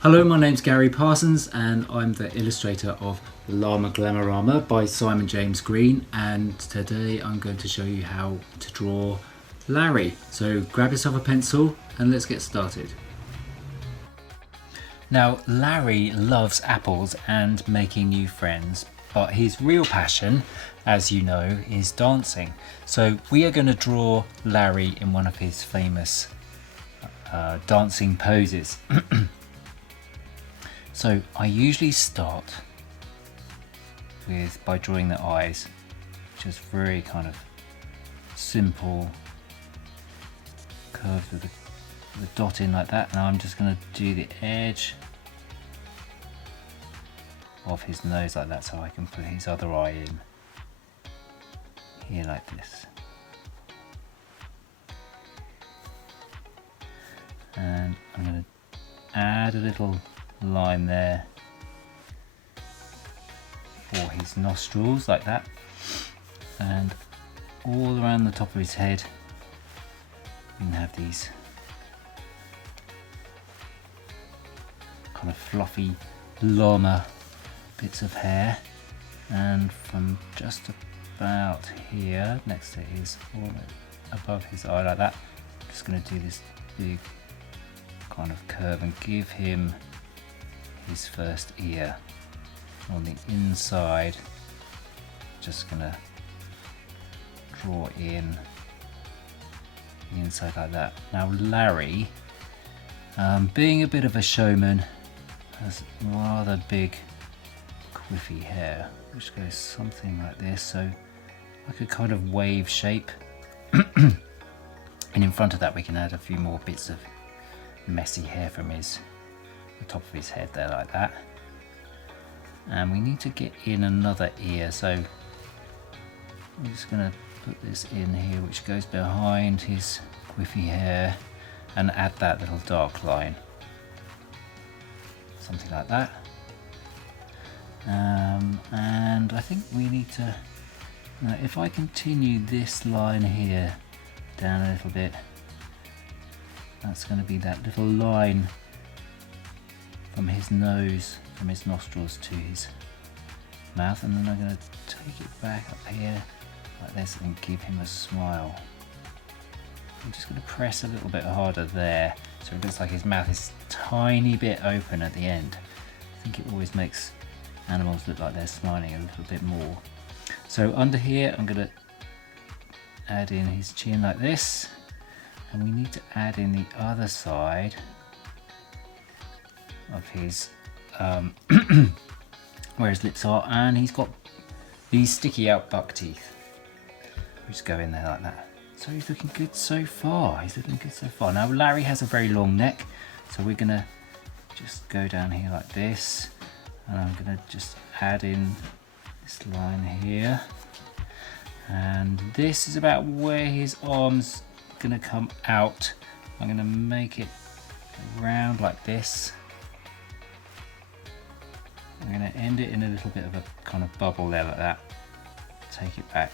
Hello, my name's Garry Parsons and I'm the illustrator of Llama Glamarama by Simon James Green, and today I'm going to show you how to draw Larry. So grab yourself a pencil and let's get started. Now Larry loves apples and making new friends, but his real passion, as you know, is dancing. So we are going to draw Larry in one of his famous dancing poses. So I usually start by drawing the eyes, just very kind of simple curves with the dot in like that. Now I'm just going to do the edge of his nose like that, so I can put his other eye in here like this. And I'm going to add a little line there for his nostrils like that, and all around the top of his head you can have these kind of fluffy llama bits of hair, and from just about here next to his, almost above his eye like that, I'm just going to do this big kind of curve and give him his first ear on the inside. Just gonna draw in the inside like that. Now Larry, being a bit of a showman, has rather big quiffy hair which goes something like this, so like a kind of wave shape. And in front of that we can add a few more bits of messy hair from the top of his head there like that. And we need to get in another ear, so I'm just going to put this in here which goes behind his quiffy hair and add that little dark line, something like that. And I think we need to, now if I continue this line here down a little bit, that's going to be that little line from his nose, from his nostrils to his mouth, and then I'm going to take it back up here like this and give him a smile. I'm just going to press a little bit harder there, so it looks like his mouth is a tiny bit open at the end. I think it always makes animals look like they're smiling a little bit more. So under here I'm going to add in his chin like this, and we need to add in the other side of his where his lips are, and he's got these sticky out buck teeth which go in there like that. So he's looking good so far. Now Larry has a very long neck, so we're gonna just go down here like this, and I'm gonna just add in this line here, and this is about where his arms gonna come out. I'm gonna make it round like this. I'm going to end it in a little bit of a kind of bubble there like that. Take it back.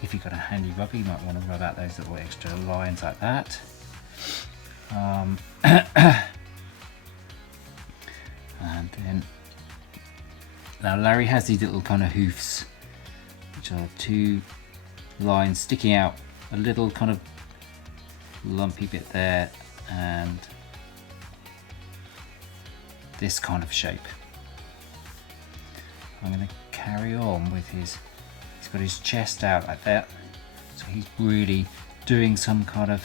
If you've got a handy rubber, you might want to rub out those little extra lines like that. And then, now Larry has these little kind of hoofs, which are two lines sticking out, a little kind of lumpy bit there, and this kind of shape. I'm going to carry on with he's got his chest out like that, so he's really doing some kind of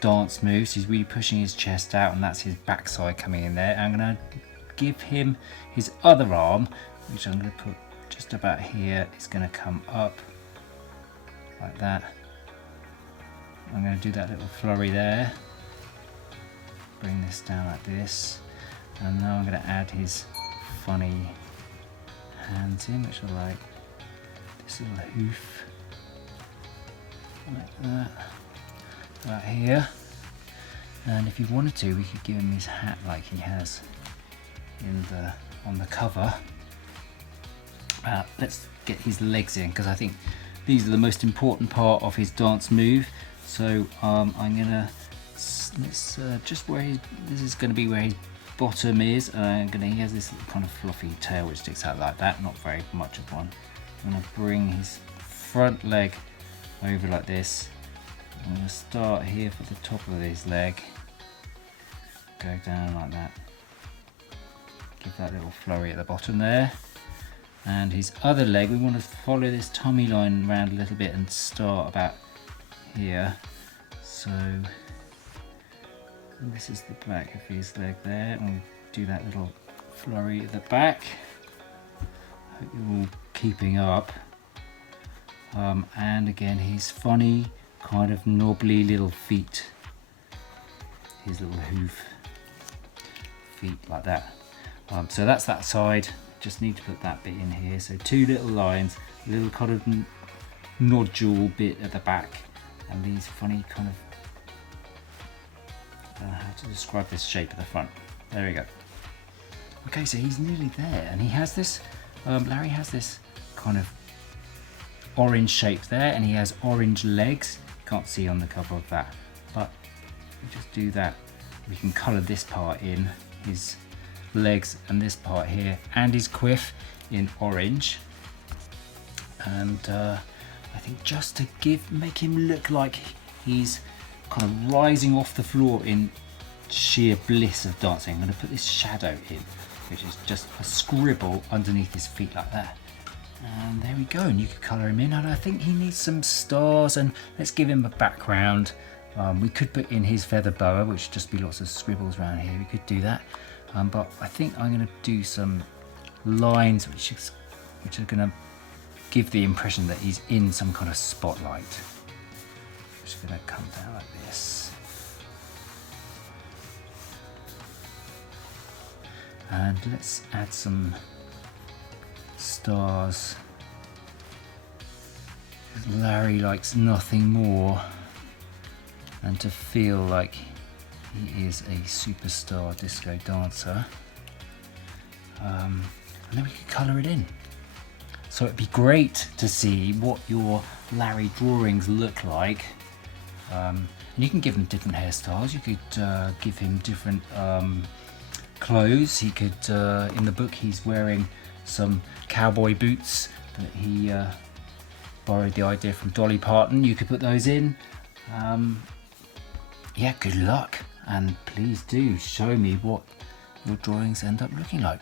dance moves. He's really pushing his chest out, and that's his backside coming in there. I'm going to give him his other arm, which I'm going to put just about here. It's going to come up like that. I'm going to do that little flurry there. Bring this down like this, and now I'm going to add his funny hands in, which are like this little hoof, like that, right here. And if you wanted to, we could give him his hat like he has on the cover. Let's get his legs in, because I think these are the most important part of his dance move. So I'm gonna just where this is going to be where his bottom is. He has this kind of fluffy tail which sticks out like that, not very much of one. I'm going to bring his front leg over like this. I'm going to start here for the top of his leg, go down like that, give that little flurry at the bottom there. And his other leg, we want to follow this tummy line around a little bit and start about here. So this is the back of his leg there, and we do that little flurry at the back. Hope you're all keeping up. And again, his funny kind of knobbly little feet, his little hoof feet like that. So that's that side. Just need to put that bit in here. So two little lines, a little kind of nodule bit at the back, and these funny kind of, I don't know how to describe this shape at the front. There we go. Okay, so he's nearly there, and he has this, Larry has this kind of orange shape there, and he has orange legs. Can't see on the cover of that, but we just do that. We can colour this part in, his legs and this part here, and his quiff in orange. And I think just to make him look like he's kind of rising off the floor in sheer bliss of dancing, I'm going to put this shadow in, which is just a scribble underneath his feet like that. And there we go, and you could colour him in, and I think he needs some stars, and let's give him a background. We could put in his feather boa, which would just be lots of scribbles around here. We could do that, but I think I'm going to do some lines which are going to give the impression that he's in some kind of spotlight. Just going to come down like this, and let's add some stars. Larry likes nothing more than to feel like he is a superstar disco dancer. And then we can colour it in. So it'd be great to see what your Larry drawings look like. And you can give him different hairstyles. You could give him different clothes. He could, in the book, he's wearing some cowboy boots that he borrowed the idea from Dolly Parton. You could put those in. Yeah, good luck, and please do show me what your drawings end up looking like.